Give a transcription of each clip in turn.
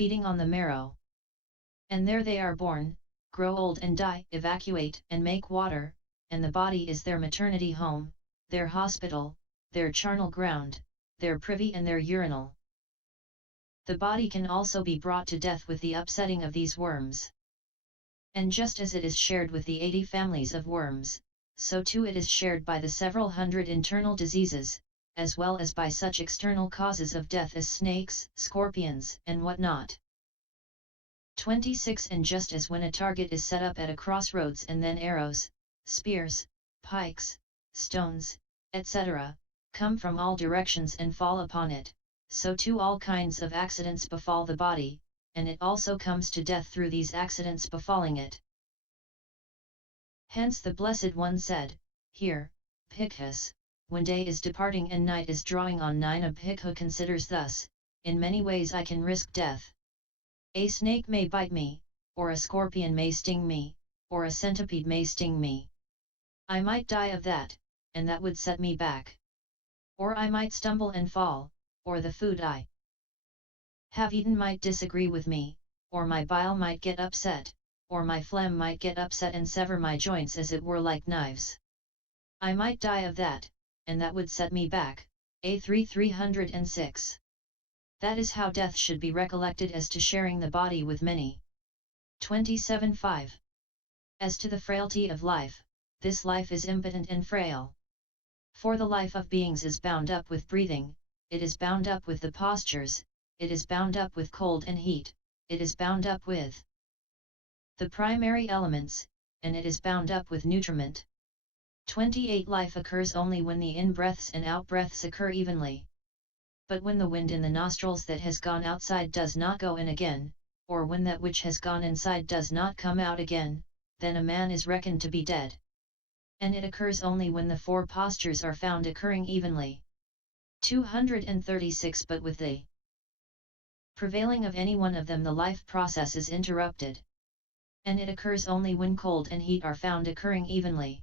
feeding on the marrow. And there they are born, grow old and die, evacuate and make water, and the body is their maternity home, their hospital, their charnel ground, their privy and their urinal. The body can also be brought to death with the upsetting of these worms. And just as it is shared with the 80 families of worms, so too it is shared by the several hundred internal diseases, as well as by such external causes of death as snakes, scorpions, and whatnot. 26. And just as when a target is set up at a crossroads and then arrows, spears, pikes, stones, etc., come from all directions and fall upon it, so too all kinds of accidents befall the body, and it also comes to death through these accidents befalling it. Hence the Blessed One said, here, Bhikkhus, when day is departing and night is drawing on, a Bhikkhu considers thus, in many ways I can risk death. A snake may bite me, or a scorpion may sting me, or a centipede may sting me. I might die of that, and that would set me back. Or I might stumble and fall, or the food I have eaten might disagree with me, or my bile might get upset, or my phlegm might get upset and sever my joints as it were like knives. I might die of that, and that would set me back. A3 306. That is how death should be recollected as to sharing the body with many. 27.5. As to the frailty of life, this life is impotent and frail. For the life of beings is bound up with breathing, it is bound up with the postures, it is bound up with cold and heat, it is bound up with the primary elements, and it is bound up with nutriment. 28. Life occurs only when the in-breaths and out-breaths occur evenly. But when the wind in the nostrils that has gone outside does not go in again, or when that which has gone inside does not come out again, then a man is reckoned to be dead. And it occurs only when the 4 postures are found occurring evenly. 236. But with the prevailing of any one of them the life process is interrupted. And it occurs only when cold and heat are found occurring evenly.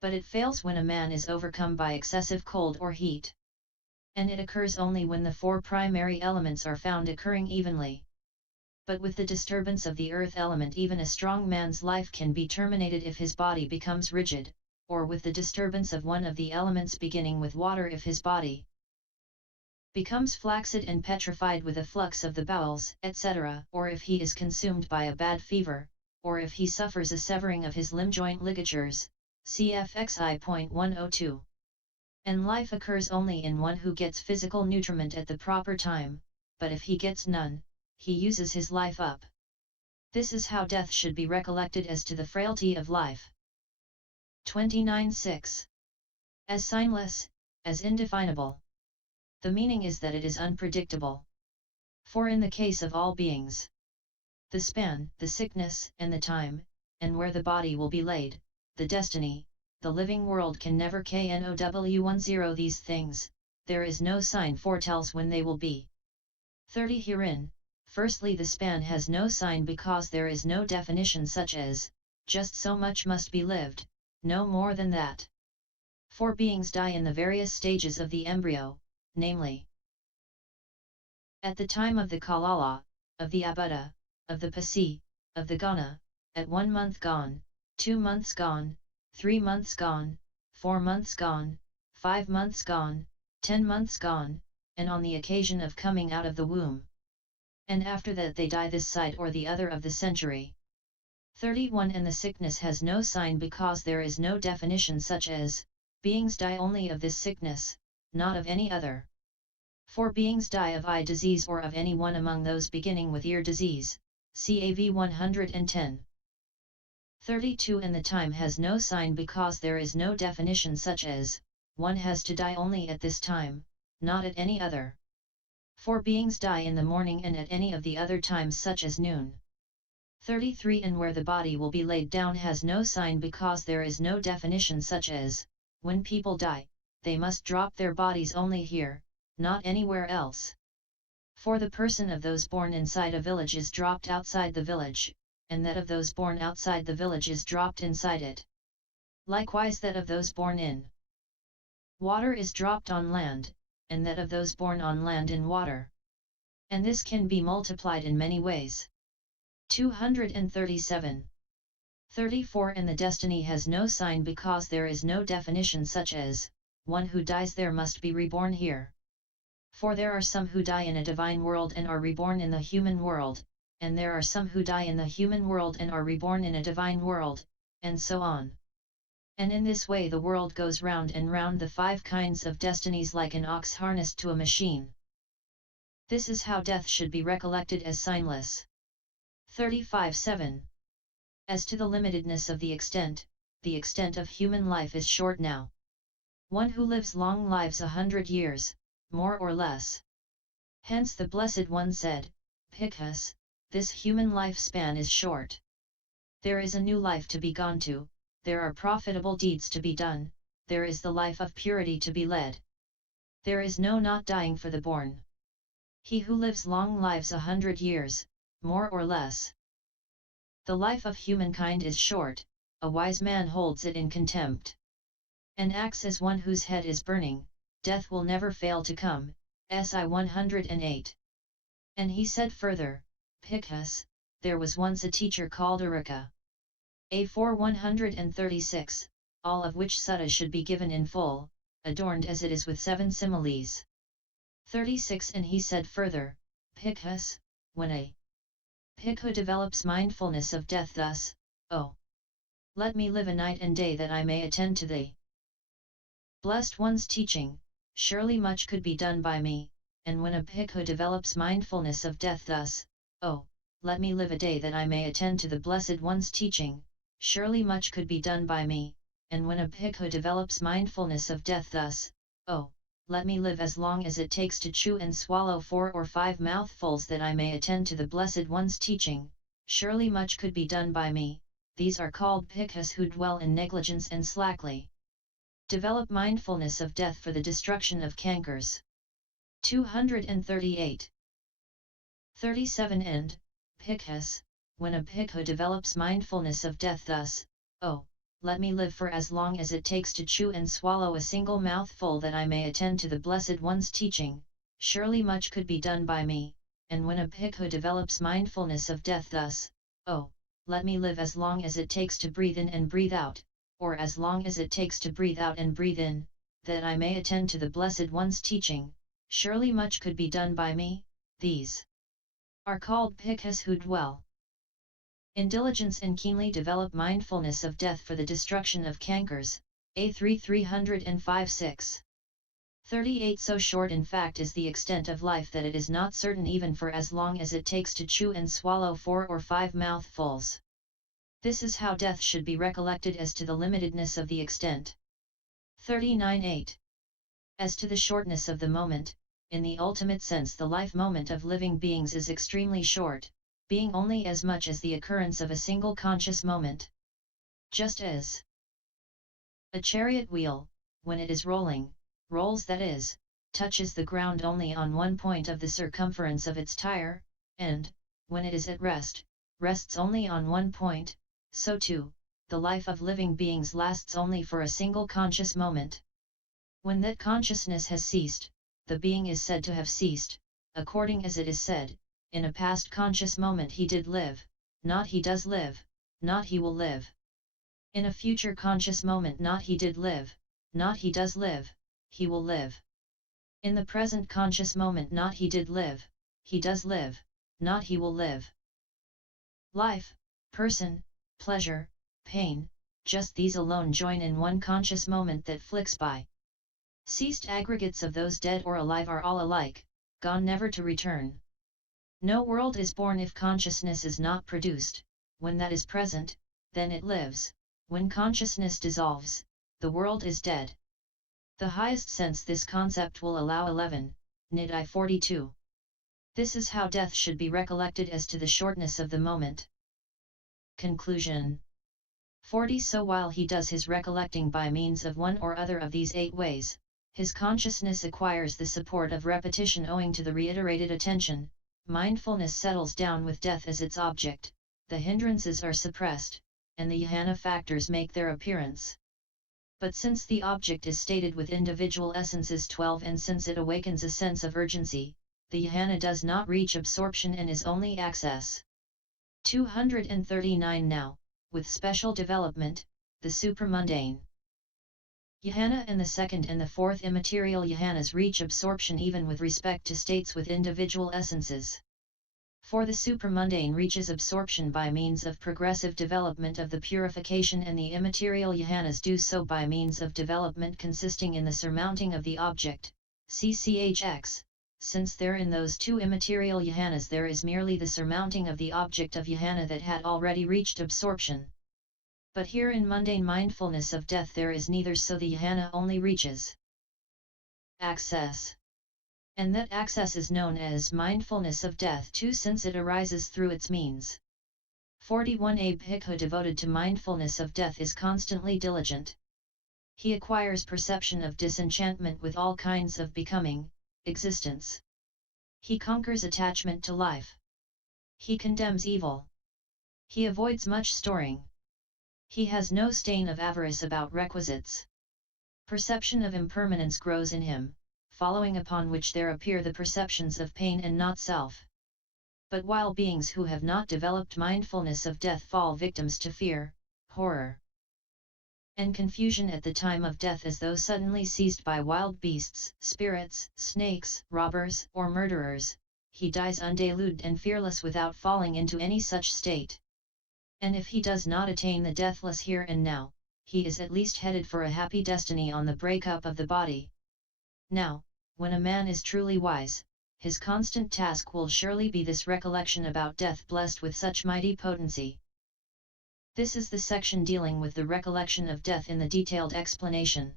But it fails when a man is overcome by excessive cold or heat. And it occurs only when the 4 primary elements are found occurring evenly. But with the disturbance of the earth element even a strong man's life can be terminated if his body becomes rigid, or with the disturbance of one of the elements beginning with water if his body becomes flaccid and petrified with a flux of the bowels, etc., or if he is consumed by a bad fever, or if he suffers a severing of his limb joint ligatures, cfxi.102. And life occurs only in one who gets physical nutriment at the proper time, but if he gets none, he uses his life up. This is how death should be recollected as to the frailty of life. 29.6. As signless, as indefinable. The meaning is that it is unpredictable. For in the case of all beings, the span, the sickness, and the time, and where the body will be laid, the destiny, the living world can never know these things, there is no sign foretells when they will be. 30. Herein, firstly the span has no sign because there is no definition such as, just so much must be lived, no more than that. For beings die in the various stages of the embryo, namely, at the time of the Kalala, of the Abutta, of the Pasi, of the Gana, at 1 month gone, 2 months gone, 3 months gone, 4 months gone, 5 months gone, 10 months gone, and on the occasion of coming out of the womb. And after that they die this side or the other of the century. 31. And the sickness has no sign because there is no definition such as, beings die only of this sickness, not of any other. For beings die of eye disease or of any one among those beginning with ear disease, CAV 110. 32. And the time has no sign because there is no definition such as, one has to die only at this time, not at any other. For beings die in the morning and at any of the other times such as noon. 33. And where the body will be laid down has no sign because there is no definition such as, when people die, they must drop their bodies only here, not anywhere else. For the person of those born inside a village is dropped outside the village, and that of those born outside the village is dropped inside it. Likewise that of those born in water is dropped on land, and that of those born on land in water. And this can be multiplied in many ways. 237. 34. And the destiny has no sign because there is no definition such as, one who dies there must be reborn here. For there are some who die in a divine world and are reborn in the human world, and there are some who die in the human world and are reborn in a divine world, and so on. And in this way the world goes round and round the 5 kinds of destinies like an ox harnessed to a machine. This is how death should be recollected as signless. 35.7. As to the limitedness of the extent of human life is short now. One who lives long lives 100 years, more or less. Hence the Blessed One said, Bhikkhus, this human lifespan is short. There is a new life to be gone to, there are profitable deeds to be done, there is the life of purity to be led. There is no not dying for the born. He who lives long lives 100 years, more or less. The life of humankind is short, a wise man holds it in contempt. And acts as one whose head is burning, death will never fail to come, SI 108. And he said further, Bhikkhus, there was once a teacher called Arika. A4 136, all of which sutta should be given in full, adorned as it is with 7 similes. 36. And he said further, Bhikkhus, when a Bhikkhu develops mindfulness of death thus, oh! Let me live a night and day that I may attend to thee. Blessed One's teaching, surely much could be done by me, and when a Bhikkhu develops mindfulness of death thus, oh! Let me live a day that I may attend to the Blessed One's teaching, surely much could be done by me, and when a Bhikkhu develops mindfulness of death thus, oh! Let me live as long as it takes to chew and swallow 4 or 5 mouthfuls that I may attend to the Blessed One's teaching, surely much could be done by me. These are called bhikkhus who dwell in negligence and slackly develop mindfulness of death for the destruction of cankers. 238. 37. And, bhikkhus, when a bhikkhu develops mindfulness of death thus, oh! Let me live for as long as it takes to chew and swallow a single mouthful that I may attend to the Blessed One's teaching, surely much could be done by me, and when a bhikkhu develops mindfulness of death thus, oh! Let me live as long as it takes to breathe in and breathe out, or as long as it takes to breathe out and breathe in, that I may attend to the Blessed One's teaching, surely much could be done by me. These are called bhikkhus who dwell in diligence and keenly develop mindfulness of death for the destruction of cankers. A3 305-6. 38. So short in fact is the extent of life that it is not certain even for as long as it takes to chew and swallow 4 or 5 mouthfuls. This is how death should be recollected as to the limitedness of the extent. 39.8. As to the shortness of the moment, in the ultimate sense the life moment of living beings is extremely short, being only as much as the occurrence of a single conscious moment. Just as a chariot wheel, when it is rolling, rolls that is, touches the ground only on one point of the circumference of its tire, and, when it is at rest, rests only on one point, so too, the life of living beings lasts only for a single conscious moment. When that consciousness has ceased, the being is said to have ceased, according as it is said, in a past conscious moment he did live, not he does live, not he will live. In a future conscious moment not he did live, not he does live, he will live. In the present conscious moment not he did live, he does live, not he will live. Life, person, pleasure, pain, just these alone join in one conscious moment that flicks by. Ceased aggregates of those dead or alive are all alike, gone never to return. No world is born if consciousness is not produced. When that is present, then it lives. When consciousness dissolves, the world is dead. The highest sense this concept will allow. 11, Nid I 42. This is how death should be recollected as to the shortness of the moment. Conclusion 40. So while he does his recollecting by means of one or other of these 8 ways, his consciousness acquires the support of repetition owing to the reiterated attention. Mindfulness settles down with death as its object, the hindrances are suppressed, and the jhana factors make their appearance. But since the object is stated with individual essences 12 and since it awakens a sense of urgency, the jhana does not reach absorption and is only access. 239 Now, with special development, the supramundane jhana and the second and the fourth immaterial jhanas reach absorption even with respect to states with individual essences. For the supramundane reaches absorption by means of progressive development of the purification, and the immaterial jhanas do so by means of development consisting in the surmounting of the object, cchx, since there in those two immaterial jhanas there is merely the surmounting of the object of jhana that had already reached absorption. But here in mundane mindfulness of death there is neither, so the jhana only reaches access. And that access is known as mindfulness of death too, since it arises through its means. 41 A bhikkhu devoted to mindfulness of death is constantly diligent. He acquires perception of disenchantment with all kinds of becoming, existence. He conquers attachment to life. He condemns evil. He avoids much storing. He has no stain of avarice about requisites. Perception of impermanence grows in him, following upon which there appear the perceptions of pain and not self. But while beings who have not developed mindfulness of death fall victims to fear, horror, and confusion at the time of death, as though suddenly seized by wild beasts, spirits, snakes, robbers, or murderers, he dies undeluded and fearless without falling into any such state. And if he does not attain the deathless here and now, he is at least headed for a happy destiny on the breakup of the body. Now, when a man is truly wise, his constant task will surely be this recollection about death blessed with such mighty potency. This is the section dealing with the recollection of death in the detailed explanation.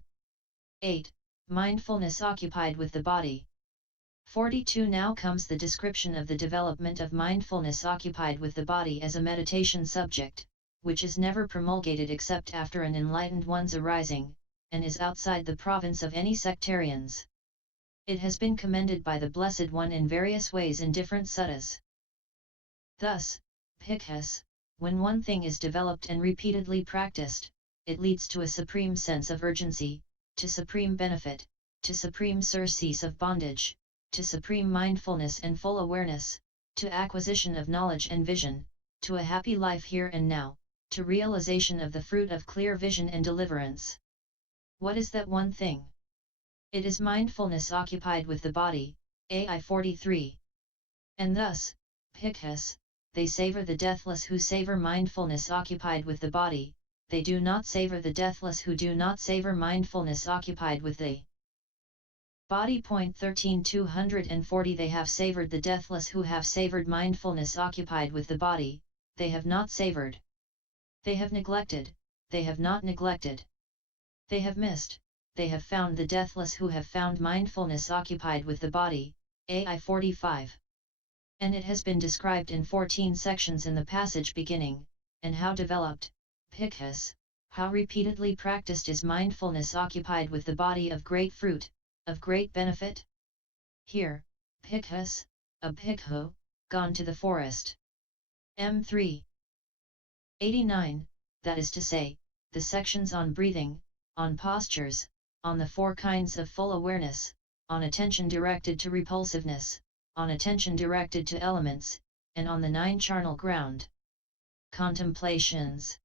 8. Mindfulness occupied with the body. 42 Now comes the description of the development of mindfulness occupied with the body as a meditation subject, which is never promulgated except after an enlightened one's arising, and is outside the province of any sectarians. It has been commended by the Blessed One in various ways in different suttas. Thus, bhikkhus, when one thing is developed and repeatedly practiced, it leads to a supreme sense of urgency, to supreme benefit, to supreme surcease of bondage, to supreme mindfulness and full awareness, to acquisition of knowledge and vision, to a happy life here and now, to realization of the fruit of clear vision and deliverance. What is that one thing? It is mindfulness occupied with the body, AI 43. And thus, bhikkhus, they savor the deathless who savor mindfulness occupied with the body, they do not savor the deathless who do not savor mindfulness occupied with the body. 13 240 They have savored the deathless who have savored mindfulness occupied with the body, they have not savored. They have neglected, they have not neglected. They have missed, they have found the deathless who have found mindfulness occupied with the body, AI 45. And it has been described in 14 sections in the passage beginning, and how developed, bhikkhus, how repeatedly practiced is mindfulness occupied with the body of great fruit, of great benefit. Here, bhikkhus, a bhikkhu, gone to the forest. M3. 89, that is to say, the sections on breathing, on postures, on the 4 kinds of full awareness, on attention directed to repulsiveness, on attention directed to elements, and on the 9 charnel ground contemplations.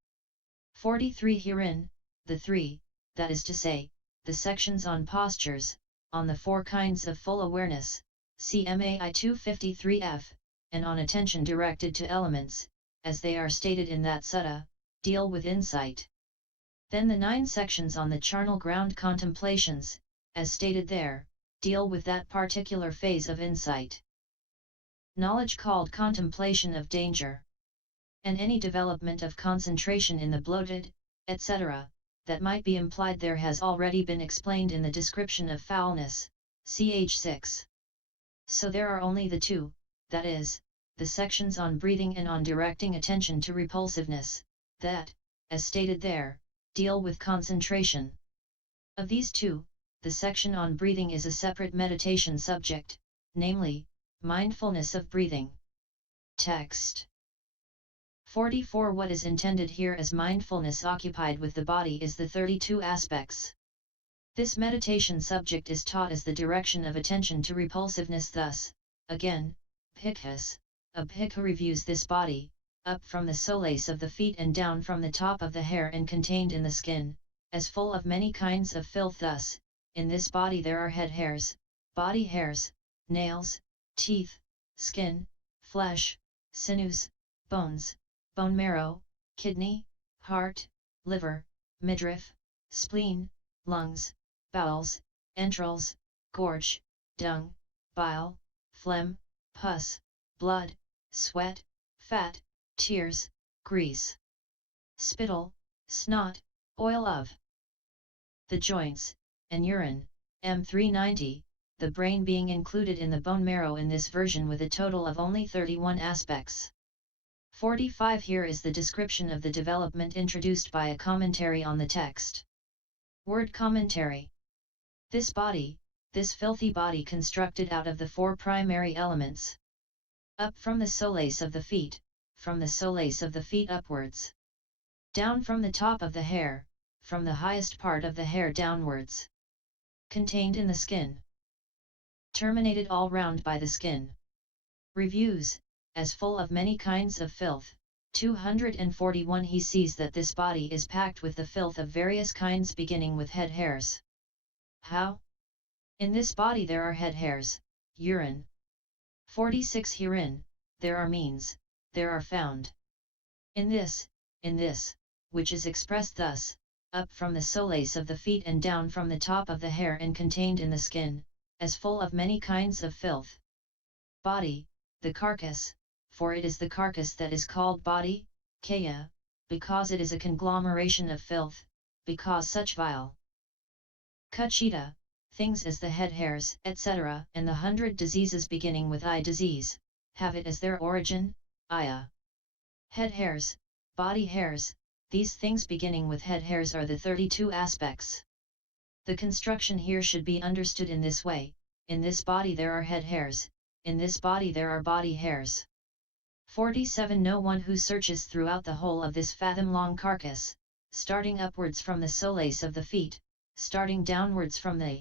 43 Herein, the 3, that is to say, the sections on postures, on the 4 kinds of full awareness, CMAI 253F, and on attention directed to elements, as they are stated in that sutta, deal with insight. Then the 9 sections on the charnel ground contemplations, as stated there, deal with that particular phase of insight. Knowledge called contemplation of danger. And any development of concentration in the bloated, etc., that might be implied there has already been explained in the description of foulness, ch 6. So there are only the 2, that is, the sections on breathing and on directing attention to repulsiveness, that, as stated there, deal with concentration. Of these 2, the section on breathing is a separate meditation subject, namely, mindfulness of breathing. Text. 44 What is intended here as mindfulness occupied with the body is the 32 aspects. This meditation subject is taught as the direction of attention to repulsiveness, thus, again, Bhikkhus, a Bhikkhu reviews this body, up from the solace of the feet and down from the top of the hair and contained in the skin, as full of many kinds of filth. Thus, in this body there are head hairs, body hairs, nails, teeth, skin, flesh, sinews, bones, bone marrow, kidney, heart, liver, midriff, spleen, lungs, bowels, entrails, gorge, dung, bile, phlegm, pus, blood, sweat, fat, tears, grease, spittle, snot, oil of the joints, and urine. M390, the brain being included in the bone marrow in this version with a total of only 31 aspects. 45. Here is the description of the development introduced by a commentary on the text. Word commentary. This body, this filthy body constructed out of the four primary elements. Up from the solace of the feet, from the solace of the feet upwards. Down from the top of the hair, from the highest part of the hair downwards. Contained in the skin. Terminated all round by the skin. Reviews, as full of many kinds of filth. 241. He sees that this body is packed with the filth of various kinds beginning with head hairs. How? In this body there are head hairs, urine. 46. Herein, there are means, there are found. In this, which is expressed thus, up from the solace of the feet and down from the top of the hair and contained in the skin, as full of many kinds of filth. Body, the carcass, for it is the carcass that is called body, kaya, because it is a conglomeration of filth, because such vile kachita, things as the head hairs, etc., and the 100 diseases beginning with eye disease, have it as their origin, aya. Head hairs, body hairs, these things beginning with head hairs are the 32 aspects. The construction here should be understood in this way: in this body there are head hairs, in this body there are body hairs. 47. No one who searches throughout the whole of this fathom-long carcass, starting upwards from the solace of the feet, starting downwards from the